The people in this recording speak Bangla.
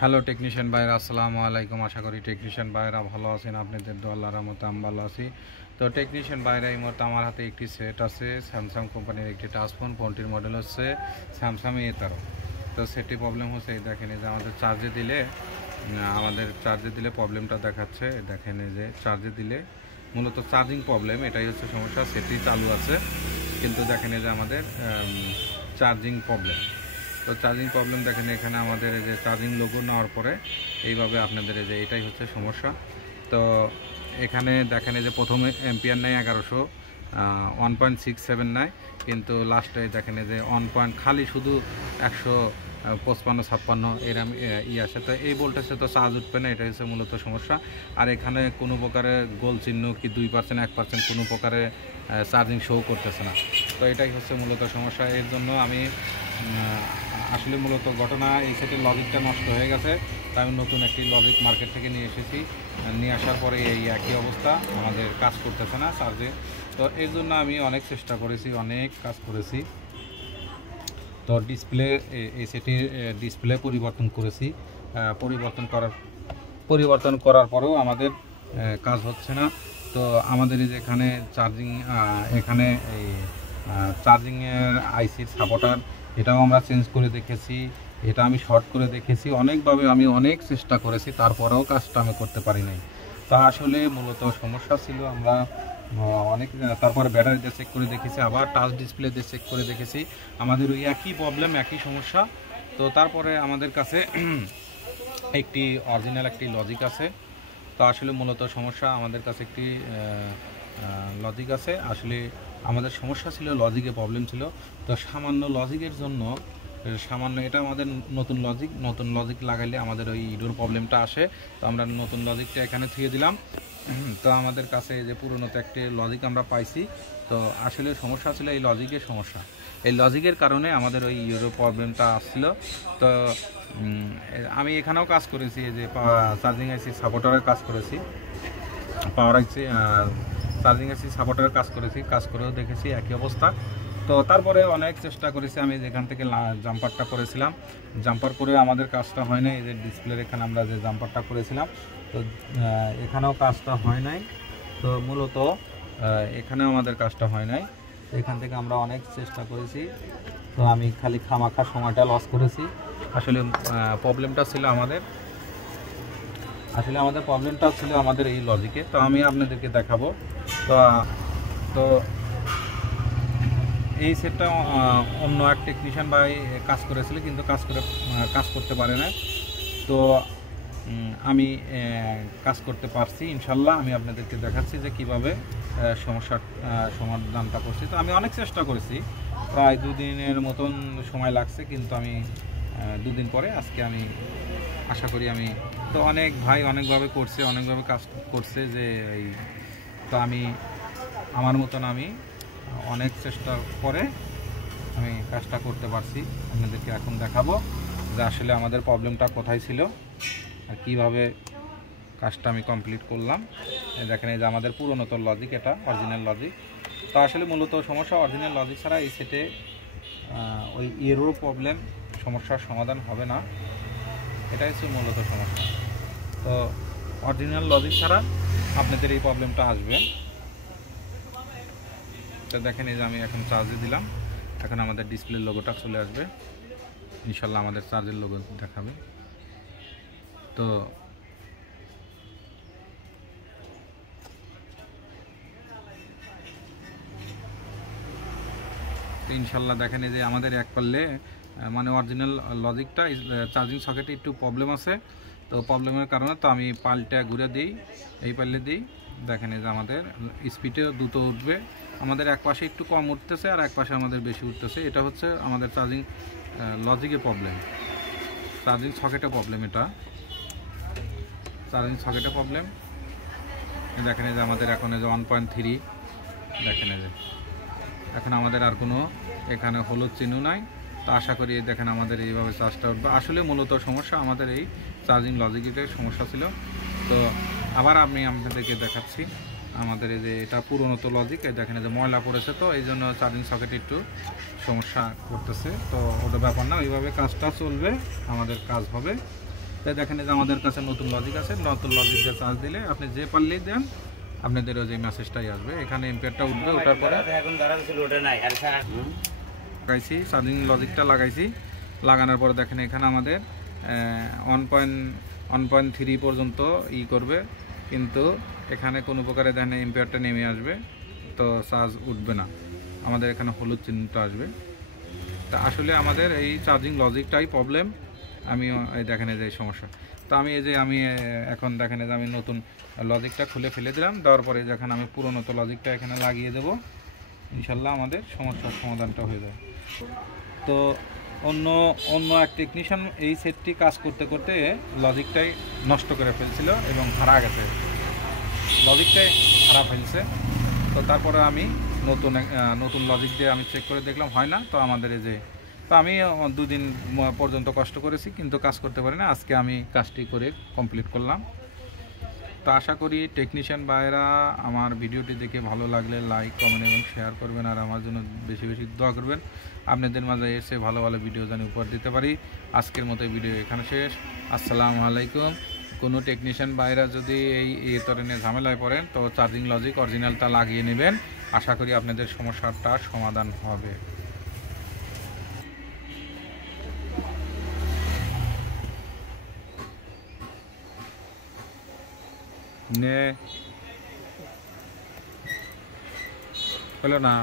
হ্যালো টেকনিশিয়ান ভাইরা, আসসালামু আলাইকুম। আশা করি টেকনিশিয়ান ভাইরা ভালো আছেন। আপনাদের দোয়া আল্লাহর রহমতে আমি ভালো আছি। তো টেকনিশিয়ান ভাইরা, এই মুহূর্তে আমার হাতে একটি সেট আছে স্যামসাং কোম্পানির একটি টাচফোন। ফোনটির মডেল হচ্ছে স্যামসাং A13। তো সেটটি প্রবলেম হচ্ছে, এই দেখেন এই যে আমাদের চার্জে দিলে প্রবলেমটা দেখাচ্ছে। দেখেন এই যে চার্জে দিলে মূলত চার্জিং প্রবলেম, এটাই হচ্ছে সমস্যা। সেটটি চালু আছে কিন্তু দেখেন এই যে আমাদের চার্জিং প্রবলেম। তো চার্জিং প্রবলেম দেখেন এখানে আমাদের এই যে চার্জিং লোগো নেওয়ার পরে এইভাবে আপনাদের এই যে এটাই হচ্ছে সমস্যা। তো এখানে দেখেন এই যে প্রথমে এম্পিয়ার নেয় 1100, 1.67 নেয়, কিন্তু লাস্টে দেখেন এই যে খালি শুধু 155-56 এরম আসে। তো এই ভোল্টেজে তো চার্জ উঠবে না, এটা হচ্ছে মূলত সমস্যা। আর এখানে কোনো প্রকারে গোল চিহ্ন কি 2%, 1% কোনো প্রকারে চার্জিং শো করতেছে না। তো এটাই হচ্ছে মূলত সমস্যা। এর জন্য আমি আসলে মূলত ঘটনা, এই সেটের লজিকটা নষ্ট হয়ে গেছে। তাই আমি নতুন একটি লজিক মার্কেট থেকে নিয়ে এসেছি। নিয়ে আসার পরে এই একই অবস্থা, আমাদের কাজ করতেছে না চার্জে। তো এর জন্য আমি অনেক চেষ্টা করেছি, অনেক কাজ করেছি। তো এই সেটির ডিসপ্লে পরিবর্তন করেছি। পরিবর্তন করার পরেও আমাদের কাজ হচ্ছে না। তো আমাদের এই যে এখানে এখানে এই চার্জিংয়ের আইসির সাপোর্টার, এটাও আমরা চেঞ্জ করে দেখেছি। এটা আমি শর্ট করে দেখেছি, অনেকভাবে আমি অনেক চেষ্টা করেছি, তারপরেও কাজটা আমি করতে পারি নাই। তা আসলে মূলত সমস্যা ছিল আমরা অনেক, তারপরে ব্যাটারি দিয়ে চেক করে দেখেছি, আবার টাচ ডিসপ্লে দিয়ে চেক করে দেখেছি, আমাদের ওই একই প্রবলেম, একই সমস্যা। তো তারপরে আমাদের কাছে একটি অরিজিনাল একটি লজিক আছে। তো আসলে মূলত সমস্যা, আমাদের কাছে একটি লজিক আছে। আসলে আমাদের সমস্যা ছিল লজিকে প্রবলেম ছিল। তো সামান্য লজিকের জন্য, সামান্য এটা আমাদের নতুন লজিক লাগাইলে আমাদের ওই ইডোর প্রবলেমটা আসে। তো আমরা নতুন লজিকটা এখানে থুয়ে দিলাম। তো আমাদের কাছে যে পুরনো তো একটি লজিক আমরা পাইছি। তো আসলে সমস্যা ছিল এই লজিকের সমস্যা। এই লজিকের কারণে আমাদের ওই ইউরো প্রবলেমটা আসছিল। তো আমি এখানেও কাজ করেছি, এই যে চার্জিং আইসি সাপোর্টারের কাজ করেছি, পাওয়ার আইসি চার্জিং আইসি সাপোর্টারের কাজ করেছি, কাজ করেও দেখেছি একই অবস্থা। তো তারপরে অনেক চেষ্টা করেছি, আমি যেখান থেকে জাম্পারটা করেছিলাম, জাম্পার করে আমাদের কাজটা হয় নাই। এই যে ডিসপ্লের এখানে আমরা যে জাম্পারটা করেছিলাম, তো এখানেও কাজটা হয় নাই। তো মূলত এখানেও আমাদের কাজটা হয় নাই। তো এখান থেকে আমরা অনেক চেষ্টা করেছি। তো আমি খালি খামাখা সময়টা লস করেছি। আসলে প্রবলেমটা ছিল আমাদের এই লজিকে। তো আমি আপনাদেরকে দেখাবো। তো তো এই সেটটা অন্য এক টেকনিশিয়ান ভাই কাজ করেছিল, কিন্তু কাজ করতে পারে না। তো আমি কাজ করতে পারছি ইনশাল্লাহ। আমি আপনাদেরকে দেখাচ্ছি যে কিভাবে সমস্যার সমাধানটা করছি। তো আমি অনেক চেষ্টা করেছি, প্রায় 2 দিনের মতন সময় লাগছে, কিন্তু আমি 2 দিন পরে আজকে আমি আশা করি আমি, তো অনেক ভাই অনেকভাবে করছে, অনেকভাবে কাজ করছে যে এই, তো আমার মতন আমি অনেক চেষ্টা করে আমি কাজটা করতে পারছি। আপনাদেরকে এখন দেখাবো যে আসলে আমাদের প্রবলেমটা কোথায় ছিল আর কীভাবে কাজটা আমি কমপ্লিট করলাম। দেখেন এই যে আমাদের পুরনো তো লজিক, এটা অরিজিনাল লজিক। তো আসলে মূলত সমস্যা অরিজিনাল লজিক ছাড়া এই সেটে ওই এরর প্রবলেম, সমস্যার সমাধান হবে না, এটাই হচ্ছে মূলত সমস্যা। তো অরিজিনাল লজিক ছাড়া আপনাদের এই প্রবলেমটা আসবে। তো দেখেন এই যে আমি এখন চার্জে দিলাম, এখন আমাদের ডিসপ্লের লোগোটা চলে আসবে, ইনশাল্লাহ আমাদের চার্জের লোগো দেখাবে। তো ইনশাল্লাহ দেখেন এই যে আমাদের এক পারলে মানে অরিজিনাল লজিকটা, চার্জিং সকেটে একটু প্রবলেম আছে। তো প্রবলেমের কারণে তো আমি পাল্টা ঘুরে দিই, এই পাল্লে দিই। দেখেন এই যে আমাদের স্পিডে দ্রুত উঠবে, আমাদের এক পাশে একটু কম উঠতেছে আর এক পাশে আমাদের বেশি উঠতেছে। এটা হচ্ছে আমাদের চার্জিং লজিকে প্রবলেম, চার্জিং সকেটে প্রবলেম, এটা চার্জিং সকেটে প্রবলেম। দেখেন এই যে আমাদের এখন এই যে 1.3, দেখেন এই যে এখন আমাদের আর কোনো এখানে হলুদ চিহ্ন নাই। তো আশা করি দেখেন আমাদের এইভাবে চার্জটা উঠবে। আসলে মূলত সমস্যা আমাদের এই চার্জিং লজিকের সমস্যা ছিল। তো আবার আমি আপনাদেরকে দেখাচ্ছি, আমাদের এই যে এটা পুরনো তো লজিক, দেখেন যে ময়লা পড়েছে, তো এই জন্য চার্জিং সকেট একটু সমস্যা করতেছে। তো ওটা ব্যাপার না, ওইভাবে কাজটা চলবে, আমাদের কাজ হবে। তাই দেখেন যে আমাদের কাছে নতুন লজিক আছে, নতুন লজিক দিয়ে চার্জ দিলে আপনি যে পারলেই দেন আপনাদেরও যে মেসেজটাই আসবে। এখানে এম্পিয়ারটা উঠবে, ওঠার পরে লাগাইছি চার্জিং লজিকটা লাগাইছি, লাগানোর পরে দেখেন এখানে আমাদের 1.3 পর্যন্ত করবে, কিন্তু এখানে কোনো প্রকারে দেখেন এম্পিয়ারটা নেমে আসবে, তো চার্জ উঠবে না, আমাদের এখানে হলুদ চিহ্নটা আসবে। তা আসলে আমাদের এই চার্জিং লজিকটাই প্রবলেম। আমি এই দেখেন এই যে সমস্যা। তো আমি এখন দেখেন যে আমি নতুন লজিকটা খুলে ফেলে দিলাম, দেওয়ার পরে যখন আমি পুরনো তো লজিকটা এখানে লাগিয়ে দেবো, ইনশাল্লাহ আমাদের সমস্যার সমাধানটা হয়ে যাবে। তো অন্য এক টেকনিশিয়ান এই সেটটি কাজ করতে করতে লজিকটাই নষ্ট করে ফেলছিল এবং হারা গেছে, লজিকটাই হারা ফেলছে। তো তারপরে আমি নতুন লজিক দিয়ে আমি চেক করে দেখলাম হয় না। তো আমাদের তো আমি 2 দিন পর্যন্ত কষ্ট করেছি কিন্তু কাজ করতে পারি না। আজকে আমি কাজটি করে কমপ্লিট করলাম। তো আশা করি টেকনিশিয়ান ভাইরা আমার ভিডিওটি দেখে ভালো লাগলে লাইক, কমেন্ট এবং শেয়ার করবেন, আর আমার জন্য বেশি বেশি দোয়া করবেন। আপনাদের মাঝে এসে ভালো ভালো ভিডিও যেন উপহার দিতে পারি। আজকের মতো ভিডিও এখানে শেষ। আসসালামু আলাইকুম। কোনো টেকনিশিয়ান ভাইরা যদি এই ধরনের ঝামেলায় পড়েন তো চার্জিং লজিক অরিজিনালটা লাগিয়ে নেবেন, আশা করি আপনাদের সমস্যাটা সমাধান হবে। হলো না।